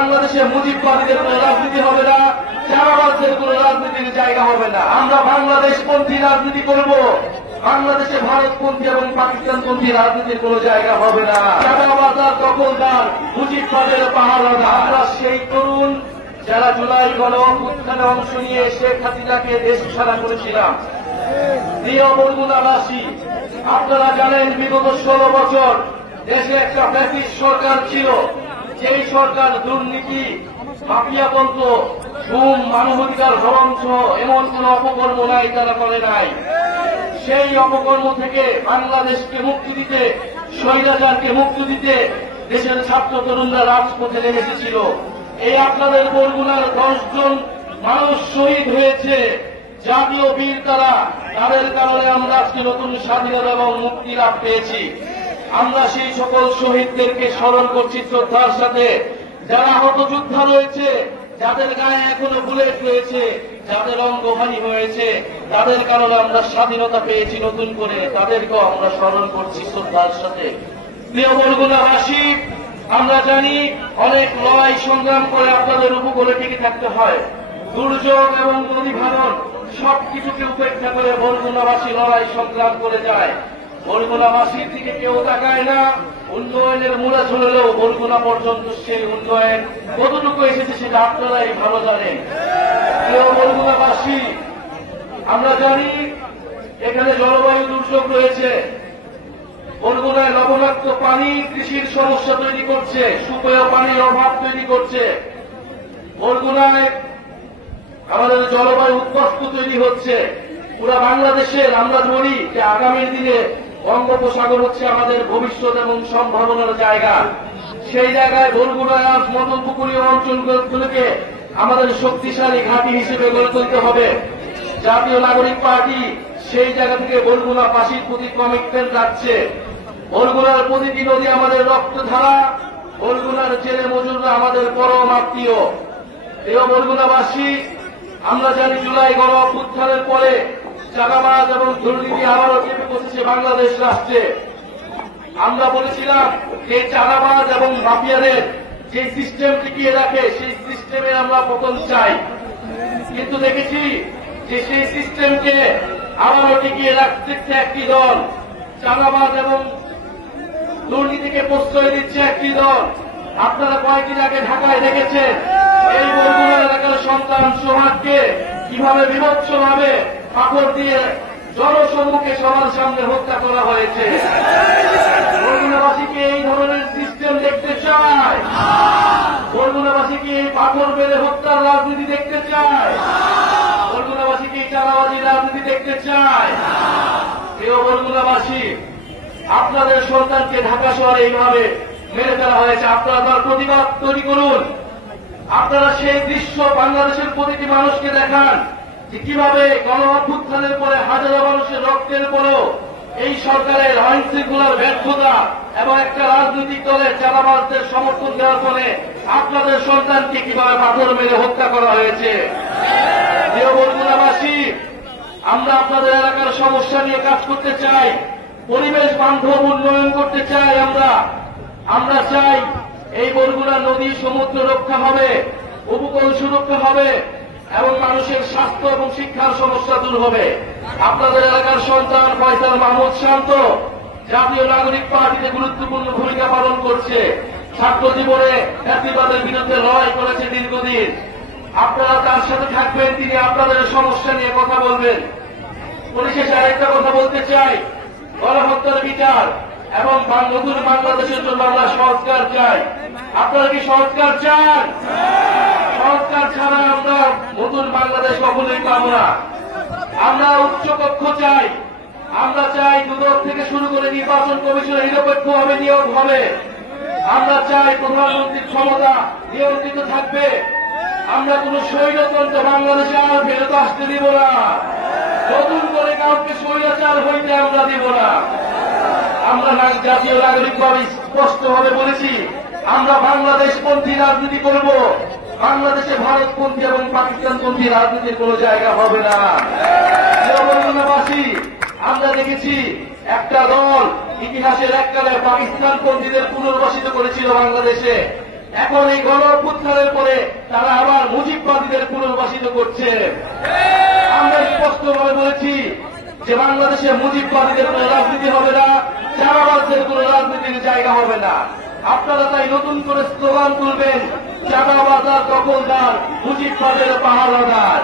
বাংলাদেশে মুজিববাদীদের কোন রাজনীতি হবে না, চাঁদাবাজদের কোন রাজনীতির জায়গা হবে না। আমরা বাংলাদেশপন্থী রাজনীতি করব। বাংলাদেশে ভারতপন্থী এবং পাকিস্তানপন্থী রাজনীতির কোন জায়গা হবে না। চাঁদাবাজার, দখলদার, মুজিববাদের পাহারাদার। আমরা সেই তরুণ যারা জুলাই গণঅভ্যুত্থানে অংশ নিয়ে শেখ হাসিনাকে দেশ ছাড়া করেছিলাম। প্রিয় বরগুনাবাসী, আপনারা জানেন বিগত 16 বছর দেশে একটা ফ্যাসিস্ট সরকার ছিল। যেই সরকার দুর্নীতি, মাফিয়াতন্ত্র, গুম, মানবাধিকার হরণ সহ এমন কোন অপকর্ম নাই তারা করে নাই। সেই অপকর্ম থেকে বাংলাদেশকে মুক্তি দিতে, স্বৈরাচারকে মুক্তি দিতে দেশের ছাত্র তরুণরা রাজপথে নেমে এসেছিল। এই আপনাদের বরগুনার 10 জন মানুষ শহীদ হয়েছে, জাতীয় বীর তারা। তাদের কারণে আমরা আজকে নতুন স্বাধীনতা এবং মুক্তি লাভ পেয়েছি। আমরা সেই সকল শহীদদেরকে স্মরণ করছি শ্রদ্ধার সাথে। যারা আহত যোদ্ধা রয়েছে, যাদের গায়ে এখনো বুলেট রয়েছে, যাদের অঙ্গহানি হয়েছে, তাদের কারণে আমরা স্বাধীনতা পেয়েছি নতুন করে, তাদেরকেও আমরা স্মরণ করছি শ্রদ্ধার সাথে। প্রিয় বরগুনাবাসী, আমরা জানি অনেক লড়াই সংগ্রাম করে আপনাদের উপকূলে টিকে থাকতে হয়। দুর্যোগ এবং নদী ভাঙন সবকিছুকে উপেক্ষা করে বরগুনাবাসী লড়াই সংগ্রাম করে যায়। বরগুনাবাসীর দিকে কেউ তাকায় না। উন্নয়নের মূলে চলেও বরগুনা পর্যন্ত সেই উন্নয়ন কতটুকু এসেছে সেটা আপনারাই ভালো জানেন। প্রিয় বরগুনাবাসী, আমরা জানি এখানে জলবায়ু দুর্যোগ রয়েছে। বরগুনায় লবণাক্ত পানি কৃষির সমস্যা তৈরি করছে, সুপেয় পানির অভাব তৈরি করছে। বরগুনায় আমাদের জলবায়ু উদ্বাস্তু তৈরি হচ্ছে। পুরা বাংলাদেশের আমরা ধরি যে আগামী দিনে বঙ্গোপসাগর হচ্ছে আমাদের ভবিষ্যৎ এবং সম্ভাবনার জায়গা। সেই জায়গায় বরগুনায় মতো উপকূলীয় অঞ্চলগুলোকে আমাদের শক্তিশালী ঘাঁটি হিসেবে গড়ে তুলতে হবে। জাতীয় নাগরিক পার্টি সেই জায়গা থেকে বরগুনাবাসীর প্রতি কমিটমেন্ট রাখছে। বরগুনার প্রতিটি নদী আমাদের রক্তধারা, বরগুনার জেলে মজুররা আমাদের পরম আত্মীয়। প্রিয় বরগুনাবাসী, আমরা জানি জুলাই গণঅভ্যুত্থানের পরে চাঁদাবাজ এবং দুর্নীতি আবারও চেপে বসেছে বাংলাদেশ রাষ্ট্রে। আমরা বলেছিলাম যে চাঁদাবাজ এবং মাফিয়াদের যে সিস্টেম টিকিয়ে রাখে সেই সিস্টেমে আমরা পতন চাই, কিন্তু দেখেছি যে সেই সিস্টেমকে আবারও টিকিয়ে রাখতে একটি দল, চাঁদাবাজ এবং দুর্নীতিকে প্রশ্রয় দিচ্ছে একটি দল। আপনারা কয়েকদিন আগে ঢাকায় দেখেছেন এই বরগুনা এলাকার সন্তান সোহাগকে কিভাবে বিভৎসভাবে পাথর দিয়ে জনসম্মুখে সবার সামনে হত্যা করা হয়েছে। বরগুনাবাসীকে এই ধরনের সিস্টেম দেখতে চায়? বরগুনাবাসীকে এই পাথর মেরে হত্যার রাজনীতি দেখতে চায়? বরগুনাবাসীকে এই চাঁদাবাজির রাজনীতি দেখতে চায়? প্রিয় বরগুনাবাসী, আপনাদের সন্তানকে ঢাকা শহরে এইভাবে মেরে ফেলা হয়েছে। আপনারা তার প্রতিবাদ তৈরি করুন। আপনারা সেই দৃশ্য বাংলাদেশের প্রতিটি মানুষকে দেখান যে কিভাবে গণঅভ্যুত্থানের পরে হাজারো মানুষের রক্তের পরেও এই সরকারের আইন শৃঙ্খলার ব্যর্থতা এবং একটা রাজনৈতিক দলের চাঁদাবাজদের সমর্থন দেওয়ার ফলে আপনাদের সন্তানকে কিভাবে পাথর মেরে হত্যা করা হয়েছে। প্রিয় বরগুনাবাসী, আমরা আপনাদের এলাকার সমস্যা নিয়ে কাজ করতে চাই, পরিবেশ বান্ধব উন্নয়ন করতে চাই। আমরা চাই এই বরগুনা নদী সমুদ্র রক্ষা হবে, উপকূল সুরক্ষা হবে এবং মানুষের স্বাস্থ্য এবং শিক্ষার সমস্যা দূর হবে। আপনাদের এলাকার সন্তান ফয়সাল মাহমুদ শান্ত জাতীয় নাগরিক পার্টিতে গুরুত্বপূর্ণ ভূমিকা পালন করছে। ছাত্র জীবনে ফ্যাসিবাদের বিরুদ্ধে লড়াই করেছে দীর্ঘদিন। আপনারা তার সাথে থাকবেন, তিনি আপনাদের সমস্যা নিয়ে কথা বলবেন। পরিশেষে আরেকটা কথা বলতে চাই, গণহত্যার বিচার এবং নতুন বাংলাদেশের জন্য আমরা সংস্কার চাই। আপনারা কি সংস্কার চান? সংস্কার ছাড়া আমরা নতুন বাংলাদেশ কখনোই পাব না। আমরা উচ্চকক্ষ চাই। আমরা চাই দুদক থেকে শুরু করে নির্বাচন কমিশনের নিরপেক্ষভাবে নিয়োগ হবে। আমরা চাই প্রধানমন্ত্রীর ক্ষমতা নিয়ন্ত্রিত থাকবে। আমরা কোন স্বৈরতন্ত্র বাংলাদেশে আর ফেরত আসতে দিব না। নতুন করে কাউকে স্বৈরাচার হইতে আমরা দিব না। আমরা জাতীয় নাগরিকভাবে স্পষ্টভাবে বলেছি, আমরা বাংলাদেশপন্থী রাজনীতি করব। বাংলাদেশে ভারতপন্থী এবং পাকিস্তানপন্থী রাজনীতির কোন জায়গা হবে না। বরগুনাবাসী, আমরা দেখেছি একটা দল ইতিহাসের এককালে পাকিস্তানপন্থীদের পুনর্বাসিত করেছিল বাংলাদেশে। এখন এই গণঅভ্যুত্থানের তারা আবার মুজিববাদীদের পুনর্বাসিত করছে। আমরা স্পষ্টভাবে বলেছি যে বাংলাদেশে মুজিববাদীদের কোন রাজনীতি হবে না, চাঁদাবাজদের কোন রাজনীতির জায়গা হবে না। আপনারা তাই নতুন করে স্লোগান তুলবেন, চাঁদাবাজ আর দখলদার, মুজিববাদের পাহারাদার।